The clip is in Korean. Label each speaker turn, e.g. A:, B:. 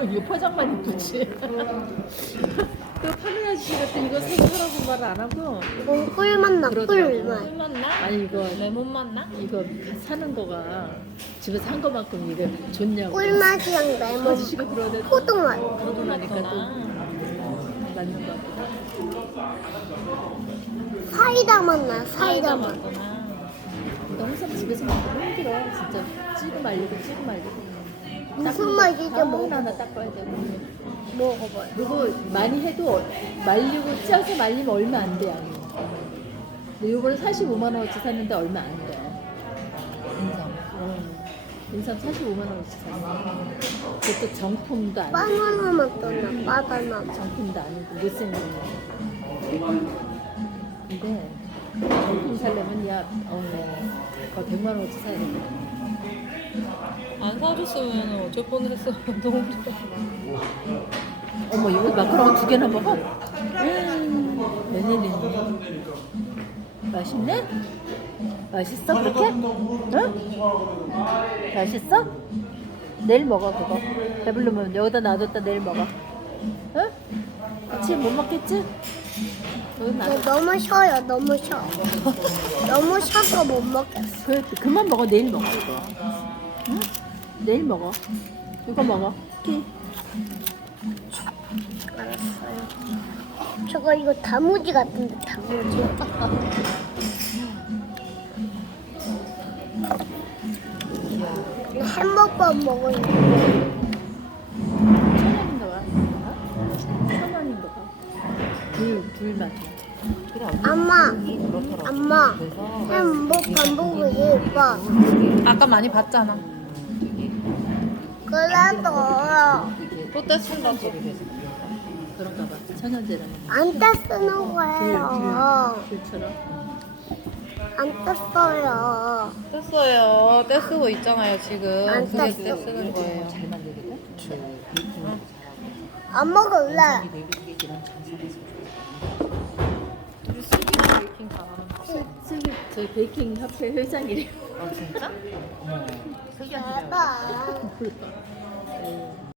A: 이거 포장만 이쁘지. 그 파는 아저씨 같은 이거 생거라고 말 안 하고.
B: 이건 꿀맛 나,
A: 그러더라고.
B: 꿀맛.
C: 꿀 맛나?
A: 아니 이거
C: 레몬 맛나?
A: 이거 사는 거가 집에서 산 거만큼 이래 좋냐고.
B: 꿀맛이랑 레몬,
A: 아저씨가 그러대.
B: 포도맛.
A: 그러고 나니까 또 맞는 거 같아.
B: 사이다 맛 나, 사이다 맛.
C: 맛구나.
A: 너 항상 집에서 먹으면 힘들어. 진짜 찌고 말리고 찌고 말리고.
B: 무슨 맛이죠, 뭐?
A: 하나 닦아야 되고.
B: 먹어봐요.
A: 그리고 많이 해도 말리고 쪄서 말리면 얼마 안 돼, 양이. 근데 요번에 45만 원어치 샀는데 얼마 안 돼. 인삼 45만 원어치 샀어. 그것도 정품도 아니고.
B: 바나나 맛 떠나, 바나나 맛.
A: 정품도 아니고 못생긴 거. 근데 정품 살려면 야, 거의 100만 원어치 사야 돼.
C: 안 사줬으면 어쩔 뻔했어. 너무 좋아.
A: 어머 이거 마카롱 2개나 먹어? 웬일이니? 맛있네? 맛있어 그렇게? 응? 맛있어? 내일 먹어 그거. 배부르면 여기다 놔뒀다 내일 먹어. 응? 그치 못 먹겠지? 여기
B: 근데
A: 놔둬.
B: 너무 셔요, 너무 셔. 너무 셔서 못 먹겠어.
A: 그만 먹어 내일 먹어 이거. 응? 내일 먹어. 이거 먹어.
B: 알았어요. 저거 이거 다무지 같은데, 다무지. 햄버거 먹으니까.
A: 1,000원인가 봐. 1,000원인가 봐. 둘만.
B: 엄마, 엄마, 햄버거 예뻐.
C: 아까 많이 봤잖아.
B: 그래도
C: 또 떼쓴다고.
A: 그런가 봐. 천연제라는
B: 안 떼쓰는 거예요.
A: 귤처럼.
B: 안 뗐어요.
C: 뗐어요. 떼쓰고 있잖아요 지금.
B: 안
C: 그게
B: 뗐어.
C: 떼쓰는 거예요.
A: 잘 만들거든?
B: 안 먹을래.
C: 우리 슬기 베이킹 잘하는 거.
A: 슬기 저희 베이킹 협회 회장이래요.
C: 아 진짜?
B: 대박.
A: 그렇다.